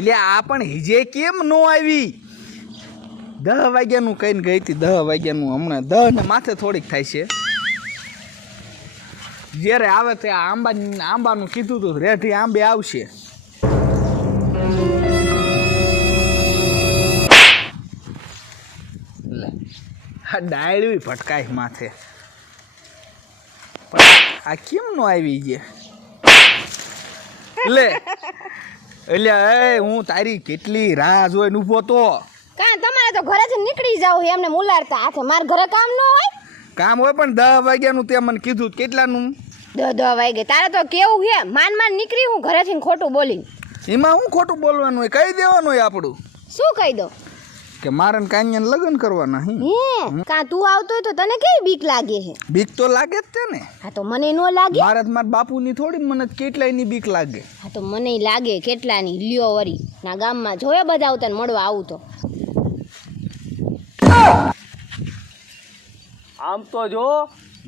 એટલે આ પણ હિજે કેમ ન આવી? 10 વાગ્યાનું કહીને ગઈ હતી, 10 વાગ્યાનું. હમણાં 10 ને માથે થોડીક થાય છે. જ્યારે આવે તે આંબાનું કીધું હતું, રેઢી આંબે આવશે. આ ડાળવી ભટકાય માથે, આ કેમ નો આવી છે? એટલે હું તારી કેટલી રાહ જોઈને ઊભો તો. તમારે તો ઘરેથી નીકળી જાવ એમને મુલારતા હાથે. માર ઘરે કામ ન હોય? કામ હોય પણ 10 વાગ્યાનું તે મને કીધું. કેટલાનું? 10 વાગે. તારે તો કેવું છે? માન નીકળી હું ઘરેથી ખોટું બોલી. એમાં હું ખોટું બોલવાનું હોય? કહી દેવાનું હોય આપણું. શું કહી દો? કે મારે કાન્યાને લગ્ન કરવાના. હે કા તું આવતો હોય તો તને કેવી બીક લાગે છે? બીક તો લાગે જ છે ને. હા તો મને નો લાગે. મારા બાપુની થોડી, મને કેટલાયની બીક લાગે. હા તો મને લાગે કેટલાની. લ્યો વરી ના ગામમાં જોયા બધા આવતા મળવા આવું તો. આમ તો જો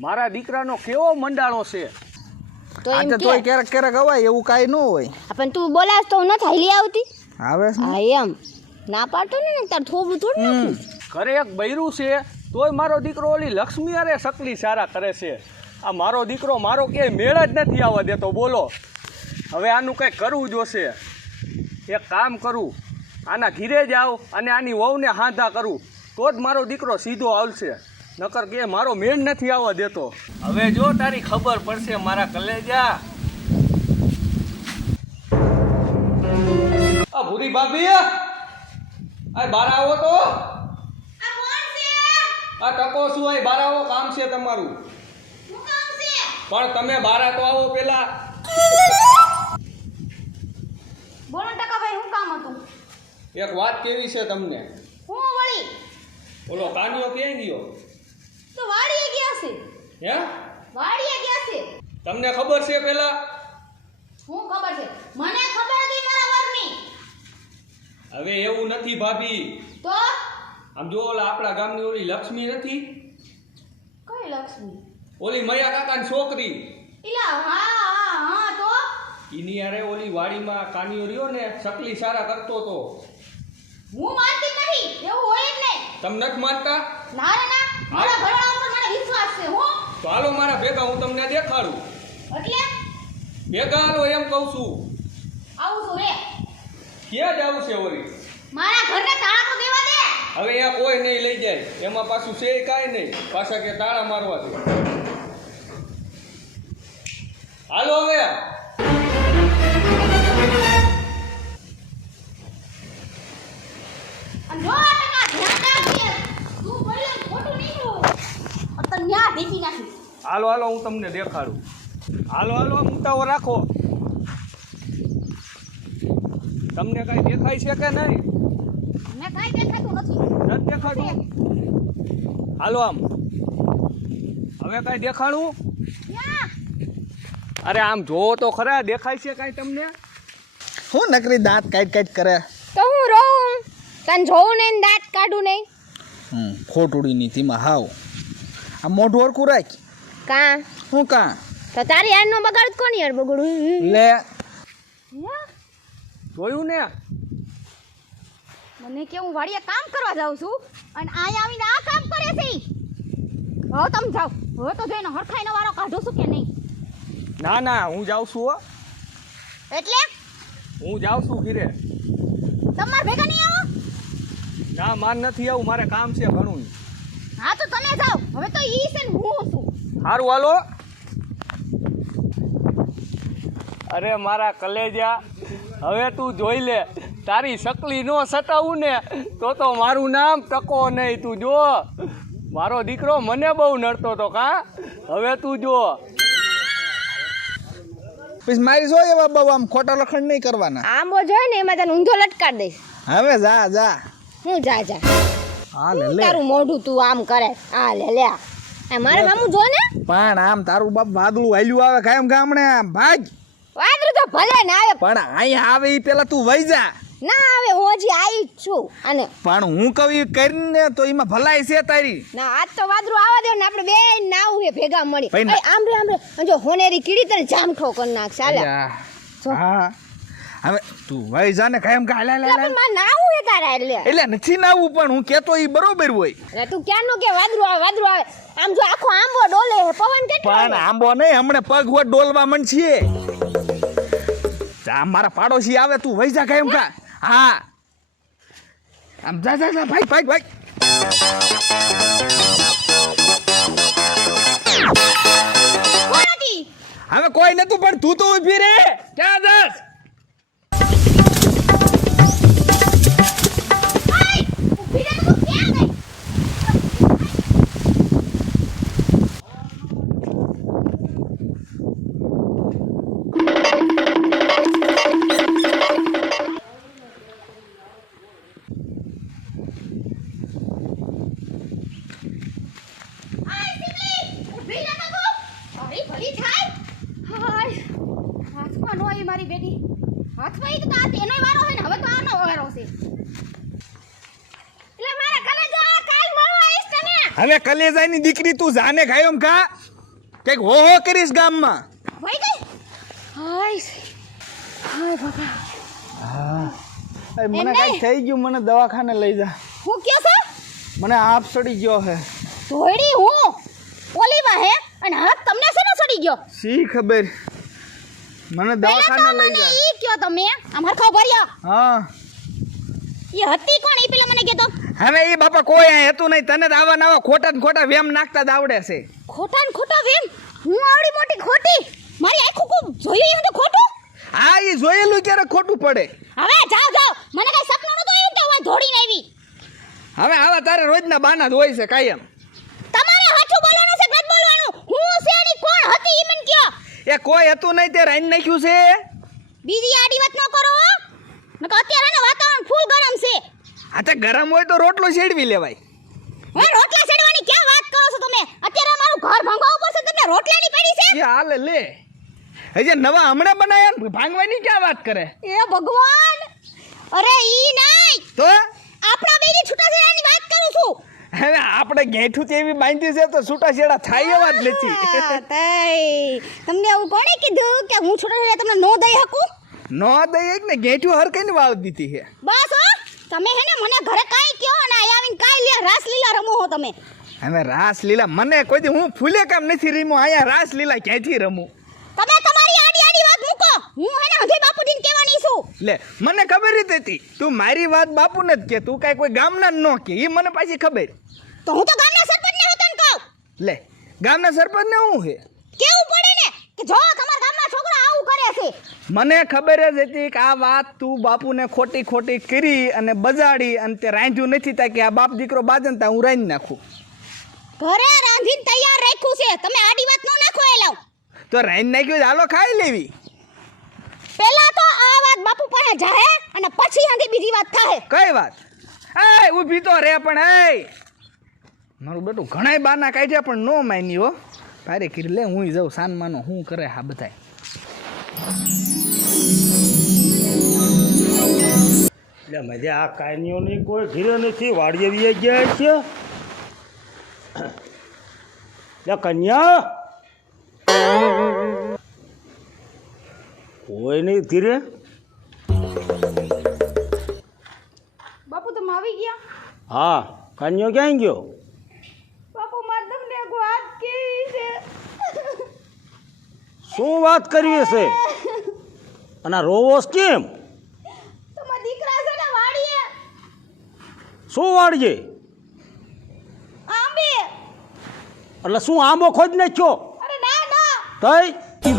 મારા દીકરાનો કેવો મંડાણો છે. તો એમ કે તોય ક્યારેક અવાય એવું કાંઈ ન હોય. પણ તું બોલાસ તો નથી હાલી આવતી. આવે હા એમ ના પાડતો ને તાર થોબું થોડું નાખું. ઘરે એક બૈરું છે તોય મારો દીકરો ઓલી લક્ષ્મી અરે સકલી સારા કરે છે. આ મારો દીકરો મારો ક્યાંય મેળ જ નથી આવવા દેતો. બોલો હવે આનું કંઈક કરવું જોશે. એક કામ કરું, આના ઘીરે જાવ અને આની વહુને હાંધા કરું તો જ મારો દીકરો સીધો આવશે. નકર કે મારો મેળ નથી આવવા દેતો. હવે જો તારી ખબર પડશે મારા કલેજા. આ ભૂરી ભાભી આ બાર આવો તો. આ ટકો શું અહીં બાર આવો, કામ છે તમારું. પણ તમે બાર તો આવો પેલા. બોલો ટકાભાઈ શું કામ હતું? એક વાત કેવી છે તમને. હું વળી ઓલો કાનિયો ક્યાં ગયો? તો વાડીએ ગયા છે. હે વાડીએ ગયા છે. તમને ખબર છે પેલા? હું ખબર છે? મને ખબર હતી મારા વરની. હવે એવું નથી ભાભી. તો આમ જો ઓલા આપણા ગામની ઓલી લક્ષ્મી નથી, કઈ લક્ષ્મી? ઓલી મયા કાકાની છોકરી. ઇલા હા તો ઈની અરે ઓલી વાડીમાં કાનિયો રહ્યો ને સકલી સારા કરતો તો. હું માનતી નથી. એવું હોય જ નહીં. તમને નથી માનતા? ના રે ના, મારા ઘરવાળા ઉપર મને વિશ્વાસ છે. હું તો હાલો મારા ભેગા, હું તમને દેખાડું. એટલે ભેગા હાલો એમ કહું છું. આવું છું રે. ક્યાં જવું છે ઓલી? મારા ઘરને તાળા તો દેવા દે. હવે અહીંયા કોઈ નહીં લઈ જાય. એમાં પાછું છે કાંઈ નહીં. પાછા કે તાળા મારવા દે. હાલો હવે. અને જો ટકા ધ્યાન રાખજે. તું બોલે ખોટું નીકળું. તો ન્યા ભીપી નાખી. હાલો હાલો હું તમને દેખાડું. હાલો હાલો મુતાવો રાખો. તમને કાંઈ દેખાય છે કે નહીં? મને કાઈ દેખાતું નથી. નથી દેખાડું? હાલો આમ. હવે કાંઈ દેખાડું? ન્યા અરે આમ જોવો તો ખરા, દેખાય છે કાંઈ તમને? હું નકરી દાંત કાઢ કરે. તો હું રોઉં. તને જોઉં નહીં ને દાંત કાઢું નહીં. ખોટુડી ની ધીમા હાવ. આ મોઢું હરખું રાખ. કાં હું કાં તો તારી આનો બગાડ કોની યાર બગડું? લે જોયું ને? મને કે હું વાડીએ કામ કરવા જાઉં છું અને અહીંયા આવીને આ કામ કરે છે. હવે તમે જાઓ. હવે તો જોઈને હરખાઈનો વારો કાઢો છું કે નહીં? ના ના હું જાઉં છું હો. એટલે હું જાઉં છું ઘીરે. તમાર ભેગા નહીં આવો? ના માર નથી આવું, મારે કામ છે ઘણું. હા તો તમે જાઓ. હવે તો ઈ છે ને હું છું. સારું હાલો. અરે મારા કલેજા, હવે તું જોઈ લે. તારી સકલી નો સટાવું ને તો મારું નામ ટકો નહીં. તું જો મારો દીકરો મને બહુ નડતો તો. કા હવે તું જો. પછી મારી જો એવા બહુ આમ ખોટા લખણ નહીં કરવાના. આંબો જોઈ ને એમાં તને ઊંધો લટકાડ દઈશ. હવે જા હું જા હા લે તારું મોઢું તું આમ કરે. આ લે મારે મામું જો ને. પણ આમ તારું બાપ વાદળું હાલ્યું આવે કાયમ ગામડે. આમ ભાગ. વાદળું તો ભલે ને આવે પણ અહીંયા આવે એ પેલા તું વઈ જા. ના આવે, હું હજી આવી જ છું. અને પણ હું કહું એ કરીને તો એમાં ભલાઈ છે તારી. ના આજ તો વાદળું આવવા દે ને આપણે બે નાવું હે ભેગા મળી. ભાઈ આમ રે જો હોનેરી કીડી તને જામઠો કરી નાખ. ચાલે હા હવે તું ભાઈ જાને કાયમ કા હાલા એટલે પણ માં નાવું હે તારા એટલે નથી નાવું પણ હું કેતો ઈ બરોબર હોય એટલે તું ક્યાંનો કે વાદરું આવે આમ જો આખો આંબો ડોલે હે પવન કેટલો પણ આંબો નહીં હમણે પગ વટ ડોલવા મનશે જા મારા પાડોશી આવે તું વઈ જા કાયમ કા હા આમ જા જા જા ભાઈ ભાઈ ભાઈ કોણ હતી હવે કોઈ નતું પણ તું તો ઊભી રે ક્યાં જાસ ઊભી રહે તો ક્યાં ગઈ મારી બેટી હાથમાં તો આ તેનો વારો હે ને હવે તો આનો વારો છે એટલે મારા કલેજા કાલ મળવા આવીશ તને હવે કલેજાની દીકરી તું જાને ખાયમ કા કઈક હો હો કરીશ ગામમાં વઈ ગઈ હાય હાય બાબા હા મને એમને? કઈ થઈ ગયું મને દવાખાને લઈ જા હું કયો છો મને આપ સડી ગયો હે ધોડી હું ઓલીમાં હે અને હાથ તમને શેનો સડી ગયો સી ખબર મને દવાખાને લઈ મને જા ઈ કયો તમે આમ હરખો ભર્યો હા ઈ હતી કોણ ઈ પેલા મને કહેતો હવે એ બાપા કોઈ આ હેતું નહીં તને જ આવા નવા ખોટા ને ખોટા વેમ નાખતા જ આવડે છે ખોટા ને ખોટા વેમ હું આવડી મોટી ખોટી મારી આખું કો જોયું એ તો ખોટું હા એ જોયેલું ક્યારે ખોટું પડે હવે જાઓ જાઓ મને કઈ સપનું નતું આવ્યું કે હું ધોડીને આવી હવે આવા તારે રોજના બાના જ હોય છે કાયમ તમારે હાચું બોલવાનું છે કે નથી બોલવાનું હું શેની કોણ હતી ઈ મને કયો એ કોઈ હતું નહીં તે રાઈન નાખ્યું છે બીજી આડી વાત ન કરો હો નકર અત્યારે ને વાતાવરણ ફૂલ ગરમ છે આ તો ગરમ હોય તો રોટલો શેડવી લેવાય હવે રોટલા છેડવાની ક્યાં વાત કરો છો તમે અત્યારે મારું ઘર ભાંગવા ઉપર છે તમને રોટલાની પડી છે એ હાલે લે હજી નવા હમણાં બનાયા ને ભાંગવાની ક્યાં વાત કરે એ ભગવાન અરે ઈ નહીં તો આપણા બેની છૂટાછેડાની વાત કરું છું હવે આપણે ગેઠું તે એવી બાંધી છે તો છૂટાછેડા થાય એવા જ નથી તમને એવું કોણે કીધું કે હું છૂટાછેડા તમને નો દઈ શકું નો દઈ ને ગેઠું હર કઈ વાળ દીધી છે બસ હો તમે હે ને મને ઘરે કાઈ કયો અને આયા આવીને કાઈ લે રાસ લીલા રમો હો તમે હવે રાસ લીલા મને કોઈ દી હું ફૂલે કામ નથી રમ્યો અહીંયા રાસ લીલા ક્યાંથી રમું તમે તમારી આડી આડી વાત મૂકો હું હે ને હજે બાપુજીને કહેવાની છું લે મને ખબર જ હતી તું મારી વાત બાપુને જ કે તું કાંઈ કોઈ ગામના ન કે એ મને પાછી ખબર તો હું તો ગામના સરપંચને હતો ને કહું લે ગામના સરપંચને શું છે કેવું પડે ને કે જો તમારા ગામના છોકરા આવું કરે છે મને ખબર જ હતી કે આ વાત તું બાપુને ખોટી ખોટી કરી અને બજાડી અને તે રાંધ્યું નથી તા કે આ બાપ દીકરો બાજન તા હું રાંધી નાખું ઘરે રાંધીને તૈયાર રાખ્યું છે તમે આડી વાત ન નાખો એ લાવ તો રાંધી નાખ્યું છે, હાલો ખાઈ લેવી પહેલા તો આ વાત બાપુ પાસે જાહે અને પછી આંધી બીજી વાત થાહે કઈ વાત એ ઊભી તો રે પણ એ મારું બેટું ઘણાય બાના કાઢ્યા પણ નો માની હો ભારે કરી લે હું જાઉં સાનમાનો શું કરે હા બધાય એટલે મજા આ કાયનીઓની કોઈ ઘીરે નથી વાડીએ વી ગયા છે લે કન્યા કોઈ નહીં ધીરે બાપુ તમે આવી ગયા હા કન્યો ક્યાં ગયો બાપુ મારે તમને એક વાત કેવી છે શું વાત કરવી છે અને આ રોવોસ કેમ તમારા દીકરા છે ને વાડીએ શું વાળજે આંબે એટલે શું આંબો ખોજ નાખ્યો અરે ના ના તઈ ઈ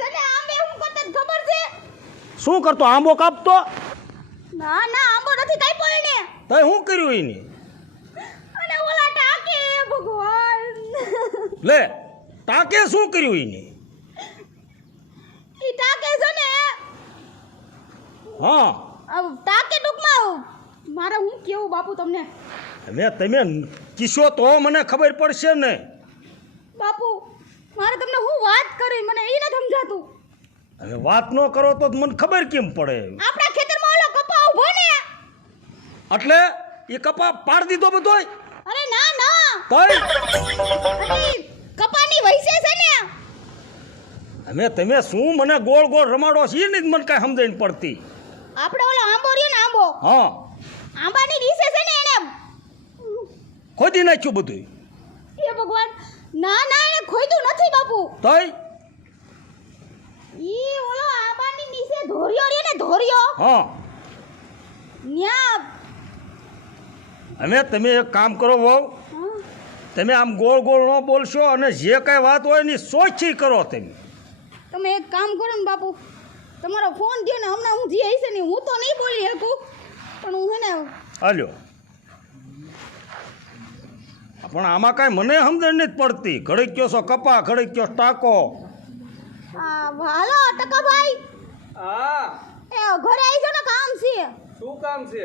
છે ને આંબે હું કરતે ખબર છે શું કરતો આંબો કાપતો ના ના આંબો નથી કાપ્યો એને તઈ શું કર્યું એને અને ઓલા ટાકે ભગવાન લે ટાકે શું કર્યું એને ઈ ટાકે છે ને હા ટાકે ટૂંકમાં મારે હું કેવું બાપુ તમને હવે તમે કિસ્સો તો મને ખબર પડશે ને બાપુ મારે તમને હું વાત કરી મને એ નથી સમજાતું હવે વાત ન કરો તો મને ખબર કેમ પડે આપણા ખેતરમાં ઓલો કપા ઉભો ને એટલે એ કપા પાડી દીધો બધોય અરે ના ના તઈ અરે કપાની વૈસે છે ને અમે તમે શું મને ગોળ ગોળ રમાડો છે એ નહીં મને કાંઈ સમજાય ને પડતી. આપણે ઓલો આંબો રહ્યો ને આંબો, હા આંબાની ડીશે છે ને એને ખોદી નાખ્યું બધું. એ ભગવાન, ના ના એને ખોઈતું નથી બાપુ. તોય ઈ ઓલો આંબાની નીચે ધોરિયો રહ્યો ને ધોરિયો, હા ન્યા અમે તમે એક કામ કરો વહુ, તમે આમ ગોળ ગોળ ન બોલશો અને જે કાંઈ વાત હોય ને સોચી કરો તમે. તમે એક કામ કરો ને બાપુ, તમારો ફોન દયો ને હમણાં હું જે હશે ને હું તો નહીં બોલી શકું, પણ હું હે ને હાલ્યો. પણ આમાં કાંઈ મને સમજણ નથી પડતી. ઘડીક કયો છો કપા, ઘડીક કયો ટાંકો. હાલો ટકાભાઈ, હા એ ઘરે આવી ને કામ છે. શું કામ છે?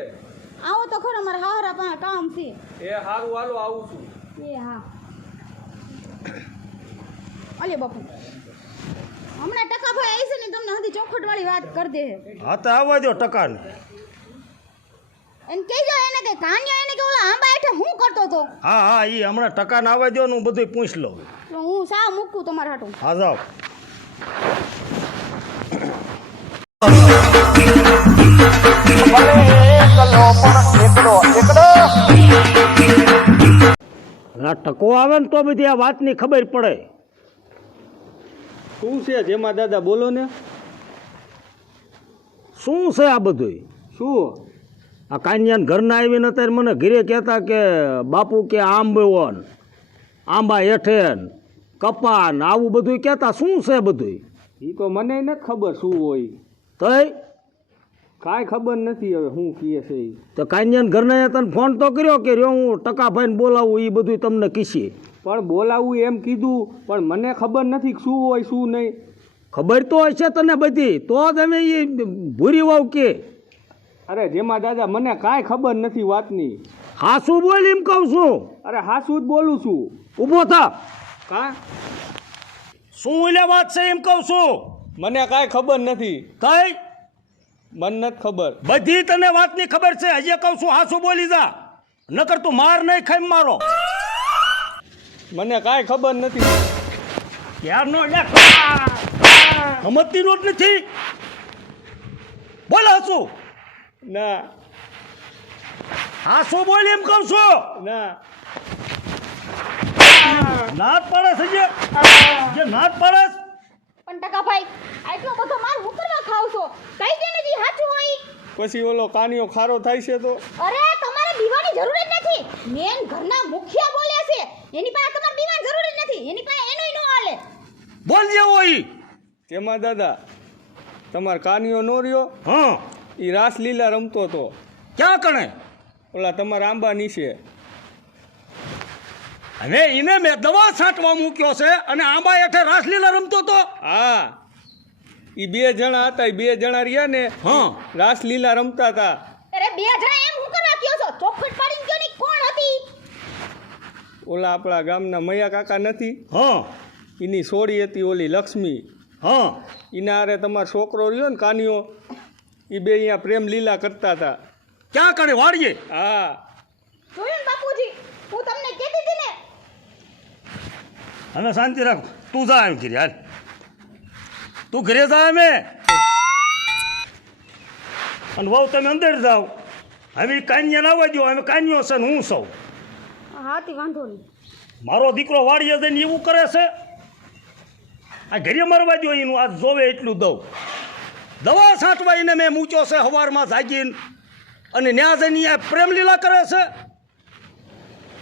આવો તો ખરો, મારા હારા પાસે કામ છે. એ હારું હાલો આવું છું. એ હા, અલે બાપુ હમણાં ટકાભાઈ આવી છે ને તમને હજી ચોખવટ વાળી વાત કરી દે. હા તો આવવા દો ટકાને. એને કહેજો એને કે કાન્યા એને કે ઓલા આંબા હેઠે હું કરતો તો. હા હા એ હમણાં ટકાને આવવા દો ને હું બધું પૂછ લઉં. તો હું સા મૂકું તમારા હાટું. હા જાઓ. આ ટકો આવે ને તો બધી આ વાતની ખબર પડે. શું છે જેમાં દાદા બોલો ને. શું છે આ બધું? શું? આ કાન્યાને ઘરના આવીને અત્યારે મને ઘરે કહેતા કે બાપુ કે આંબોન આંબા હેઠેન કપાન આવું બધું કહેતા. શું છે બધું? એ તો મને નથી ખબર શું હોય. તોય કાંઈ ખબર નથી હવે શું કહે છે ઈ. તો કાન્યાને ઘરના તને ફોન તો કર્યો કે રહ્યો હું ટકાભાઈને બોલાવું એ બધું તમને કીશી. પણ બોલાવું એમ કીધું, પણ મને ખબર નથી શું હોય શું નહીં. ખબર તો હશે તને બધી, તો જ અમે એ ભૂરી વાવ કે. અરે જેમાં દાદા મને કાંઈ ખબર નથી વાતની. હા શું બોલ એમ કહું છું. અરે હાસું જ બોલું છું. ઊભો થા. કા શું એટલે વાત છે એમ કહું છું. મને કાંઈ ખબર નથી. કઈ મને નથી ખબર. બધી તને વાતની ખબર છે. હજી કહું છું હા શું બોલી જા, નકર તું માર નહીં ખાઈ મારો. મને કાંઈ ખબર નથી. યારનો સમજતી નો જ નથી. બોલ હાસું. ના હાસું બોલ એમ કહું છું. ના નાત પાડસ હજી જે નાત પાડસ. પણ ટકાભાઈ આટલો બધો માર હું કરવા ખાવ છો? કઈ દે ને જી સાચું હોય. પછી ઓલો કાનિયો ખારો થાય છે તો. અરે તમારે દીવાની જરૂર જ નથી. મેન ઘરના મુખિયા બોલ્યા છે, એની પાસે તમારે દીવાની જરૂર જ નથી. એની પાસે એનોય નો હાલે. બોલ જે હોય. જેમાં દાદા તમાર કાનિયો નો રહ્યો, હા એ રાસલીલા રમતો હતો ક્યાં કણે? ઓલા તમારા આંબા નીચે. અને એને મેં દવા છાંટવા મૂક્યો છે અને આંબા હેઠે રાસલીલા રમતો તો. હા એ બે જણા હતા. એ બે જણા રહ્યા ને, હા રાસલીલા રમતા હતા. અરે બે જણા એમ હું કરવા કયો છો? ચોખવટ પાડીને કયો ની કોણ હતી? ઓલા આપણા ગામના મૈયા કાકા નથી, હા એની સોડી હતી ઓલી લક્ષ્મી. હા એના હારે તમારો છોકરો રહ્યો ને કાનિયો, એ બે અહીંયા પ્રેમ લીલા કરતા હતા. ક્યાં કણે? વાળીએ. હા જોયું ને બાપુજી, હું તમને કહેતી હતી ને. હવે શાંતિ રાખ. તું જા એમ ઘરે. હાલ તું ઘરે જા એમે. અને વહુ તમે અંદર જાઓ. હવે કાન્યા ના આવવા દો. અમે કાન્યો છે ને હું સૌ. હા તે વાંધો નહીં. મારો દીકરો વાડીએ જઈને એવું કરે છે. આ ઘરે મરવા દો એનું. આ જોવે એટલું દઉં. દવા છાંટવા એને મેં મૂક્યો છે સવારમાં જાગીને, અને ન્યા જઈને આ પ્રેમ લીલા કરે છે.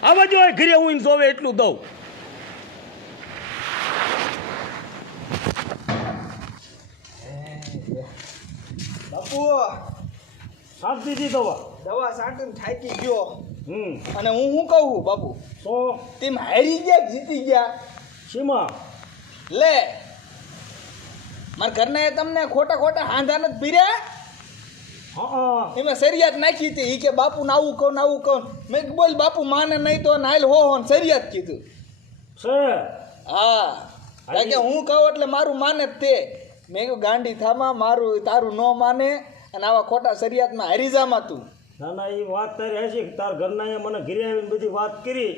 આવવા દો ઘરે, હું એને જોવે એટલું દઉં. બાપુ સાથ દીધી દવા. દવા સાંટીને થાકી ગયો. અને હું શું કહું બાપુ, તો તેમ હારી ગયા કે જીતી ગયા? સીમા લે મારા ઘરના તમને ખોટા ખોટા હાંધા નથી પીર્યા. હા એમાં શરિયાત નાખી હતી. એ કે બાપુ ને આવું કહું ને આવું કહું. મેં કીધું બોલ બાપુ માને નહીં તો નાઈલ હો ને શરિયાત કીધું. છે. હા કારણ કે હું કહું એટલે મારું માને જ તે. મેં કીધું ગાંડી થામાં મારું તારું ન માને અને આવા ખોટા શરિયાતમાં હારી જામાં તું. ના ના એ વાત તારી હશે કે તાર ઘરના મને ઘરે આવીને બધી વાત કરી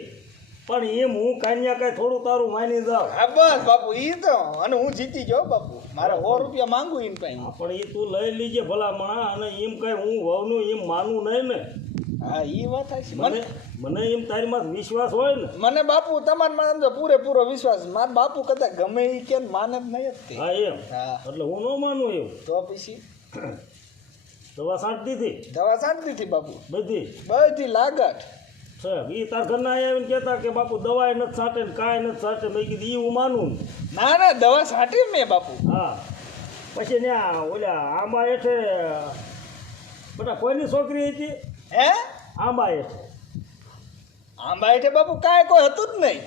પણ એમ હું કાન્યા કાંઈ થોડું તારું માની જાઉં. હા બસ બાપુ ઈ તો અને હું જીતી ગયો બાપુ મારે 100 રૂપિયા માંગુ એમ કઈ પણ એ તું લઈ લીજે ભલામણ અને એમ કાંઈ હું વહુનું એમ માનું નહીં ને. હા ઈ વાત છે મને એમ તારીમાં વિશ્વાસ હોય ને. મને બાપુ તમારા માં તો પૂરેપૂરો વિશ્વાસ મારા બાપુ કદાચ ગમે ઈ કે માને જ નહીં જ તે. હા એમ હા. એટલે હું ન માનું એમ. તો પછી દવા છાંટ દીધી દવા છાંટી દીધી બાપુ બધી લાગત છે. એ તાર ઘરના આવીને કહેતા કે બાપુ દવાએ નથી છાંટે ને કાંઈ નથી છાંટે. મેં કીધું એ હું માનું ને. ના ના દવા છાંટી મેં બાપુ. હા પછી ત્યાં ઓલા આંબા હેઠે બધા કોઈની છોકરી હતી હે આંબા હેઠે આંબા હેઠે બાપુ કાંઈ કોઈ હતું જ નહીં.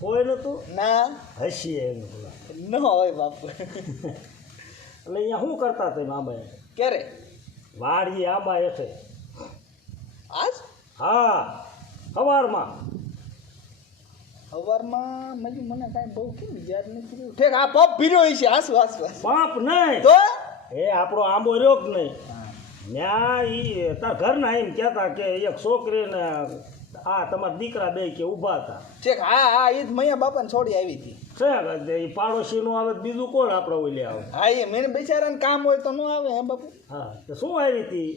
કોઈ નહોતું. ના હસીએ એને બોલા ન હોય બાપુ. એટલે અહીંયા શું કરતા તમે આંબા હેઠે? ક્યારે વાડીએ આંબા હેઠે. આજ હા સવારમાં. સવારમાં મને કાંઈ બહુ કેમ યાદ નથી રહ્યું. ઠેક આ પપ ભીર્યો હોય છે હાસુ હાસુ બાપ નહીં તો એ આપણો આંબો રહ્યો જ નહીં. ત્યાં એ તાર ઘરના એમ કહેતા કે એક છોકરીને આ તમારા દીકરા બે કે ઊભા હતા ઠેક હા હા એ જ મૈયા બાપાને છોડી આવી હતી. છે એ પાડોશીનું આવે તો બીજું કોણ આપણે ઓલે આવે. હા એ મેં બિચારાને કામ હોય તો ન આવે હે બાપુ. હા તો શું આવી હતી?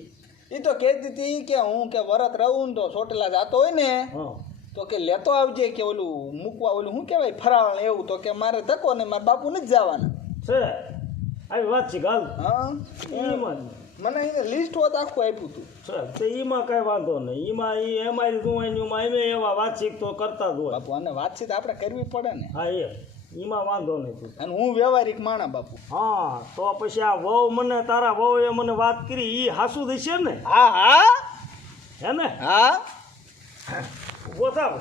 એ તો કહેતી હતી કે હું કે વરત રહું ને તો ચોટેલા જાતો હોય ને હા તો કે લેતો આવજે કે ઓલું મૂકવા ઓલું શું કહેવાય ફરાવણ એવું તો કે મારે ધક્કો ને મારા બાપુ નથી જવાના. છે આવી વાત છે ગાલ. હા એમાં મને એને લિસ્ટ હોત આખું આપ્યું હતું. છે તો એમાં કાંઈ વાંધો નહીં. એમાં એ એમાં તું એમ એવા વાતચીત તો કરતા જ હોય. બાપુ અને વાતચીત આપણે કરવી પડે ને. હા એમાં વાંધો નહીં. અને હું વ્યવહારિક માણા બાપુ. હા તો પછી આ વહુ મને તારા વહુ એ મને વાત કરી એ હાસુ દેશે ને હા હા હે ને? હા ઉભો થાવ.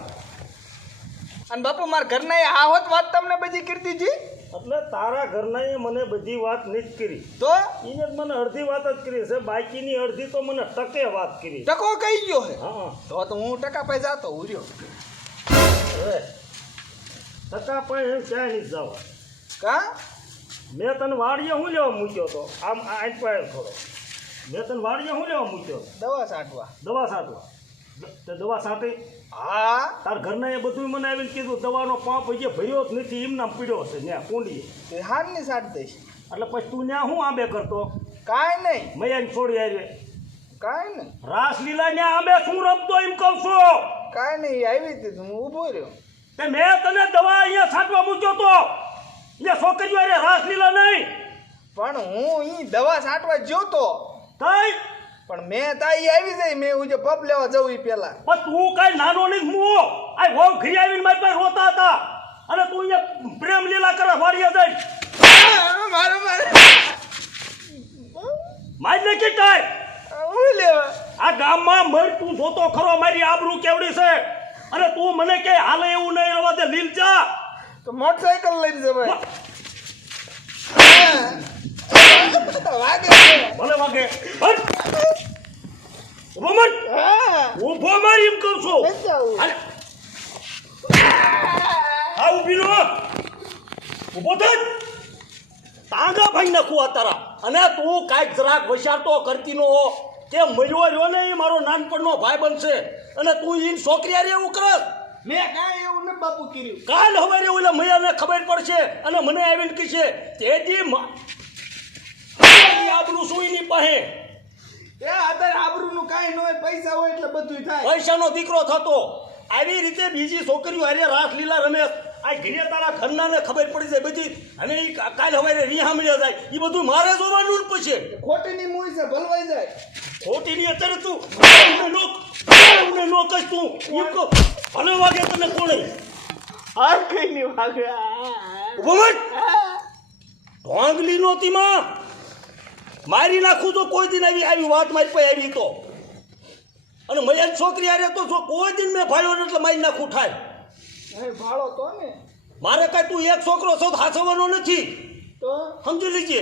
અને બાપુ મારા ઘરના આ હોત વાત તમને બધી કરી દીધી એટલે તારા ઘરનાએ મને બધી વાત નથી કરી. તો એને જ મને અડધી વાત જ કરી છે. બાકીની અડધી તો મને ટકે વાત કરી. ટકો કઈ ગયો હે હા તો હું ટકા પાઈ જાતો ઉર્યો. હવે ટકા પણ એમ ક્યાંય નથી જવા. કા મેં તને વાડીએ હું લેવા મૂક્યો હતો આમ આઈ પાડે થોડો. મેં તને વાડીએ હું લેવા મૂક્યો હતો દવા છાંટવા. દવા છાંટવા. તે દવા છાંટી હા તાર ઘરના એ બધું મને આવીને કીધું દવાનો પાંપ હજી ભર્યો જ નથી એમ નામ પીડ્યો હશે ત્યાં કુંડીએ. તે હારની છાંટ દઈશ. એટલે પછી તું ત્યાં શું આંબે કરતો? કાંઈ નહીં મૈયાને છોડી આવી કાંઈ નહીં રાસલીલા ત્યાં આંબે શું રમતો એમ કહું છું. કાંઈ નહીં આવી હતી હું ઊભો રહ્યો. તે મેં તને દવા અહીંયા છાંટવા મૂક્યો તો અહીંયા છોકરીઓ અરે રાસલીલા નહીં પણ હું ઈ દવા છાંટવા ગયો તો કઈ પણ મેં તાઈ આવી જાય મેં હું જે પપ લેવા જવું ઈ પેલા. પણ તું કઈ નાનો નહીં મો આ વહુ ઘી આવીને મારી પાસે રોતા હતા અને તું અહીંયા પ્રેમ લીલા કરે વાડીએ જઈ મારે મારી નાખી કાંઈ હું લેવા આ ગામમાં મર તું જોતો ખરો મારી આબરૂ કેવડી છે અને તું મને કે હાલે એવું નહીં રવા દે લીલ જા તો મોટરસાઇકલ લઈને જવાય. વાગે ભલે વાગે ઉભો મત હા ઉભો મારી એમ કહું છું જાઉં. હાલે. હા ઊભી રહો ઉભો થઈ તાંગા ભાઈ નાખું આ તારા અને તું કાંઈક જરાક વસારતો કરતી નો હો કે મળ્યો રહ્યો ને એ મારો નાનપણનો ભાઈ બનશે અને તું ઈન છોકરી હારે એવું કરસ મેં કાંઈ એવું ને બાપુ કર્યું. કાલ હવે ઓલા મૈયાને ખબર પડશે અને મને આવીને કહેશે તેથી આબરૂ શું એની પાસે એ અત્યારે આબરૂનું કાંઈ ન હોય પૈસા હોય એટલે બધું થાય. પૈસાનો દીકરો થતો આવી રીતે બીજી છોકરીઓ હારે રાસ લીલા રમેશ આ ઘીરે તારા ઘરનાને ખબર પડી જાય બધી અને એ કાલ હવે રીહા મળ્યા જાય એ બધું મારે જોવાનું જ પછી ખોટીની મૂઈ છે ભલવાઈ જાય. ખોટીની અત્યારે તું નો કશ તું એમ કહો ભલે વાગે તને કોણે હાર કઈ નહીં વાગે. ઉભો મત ઢોંગલી નહોતી માં મારી નાખું તો કોઈ દિન આવી વાત મારી પાસે આવી તો અને મૈયાની છોકરી હારે તો જો કોઈ દિન મેં ભાડ્યો ને એટલે મારી નાખું થાય ભાડો તો ને મારે કાંઈ તું એક છોકરો છો હાચવવાનો નથી તો સમજી લીજે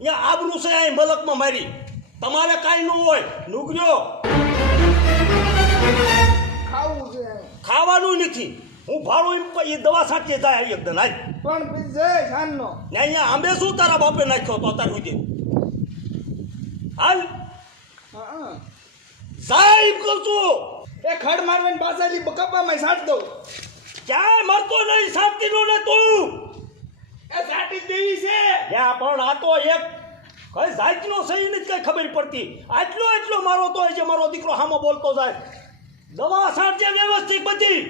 અહીંયા આબરૂ છે અહીં મલકમાં મારી તમારે કાંઈ ન હોય નુકર્યો ખાવું છે ખાવાનું નથી હું ભાડું એમ એ દવા સાચે જાય આવી એકદમ હાલ પણ જય ખાનનો ને અહીંયા આંબે શું તારા બાપે નાખ્યો તો અત્યાર સુધી હાલ હા સાહેબ કહું છું એ ખડ મારવાની પાછળની કપામાં સાટ દઉં. ક્યાં મરતો નહીં શાંતિ નો ને તું એ સાટી જ દેવી છે. યા પણ આ તો એક કઈ જાતનો સહી નથી કઈ ખબર પડતી એટલો મારો તો છે મારો દીકરો હામો બોલતો જાય દવા છાંટજે વ્યવસ્થિત બધી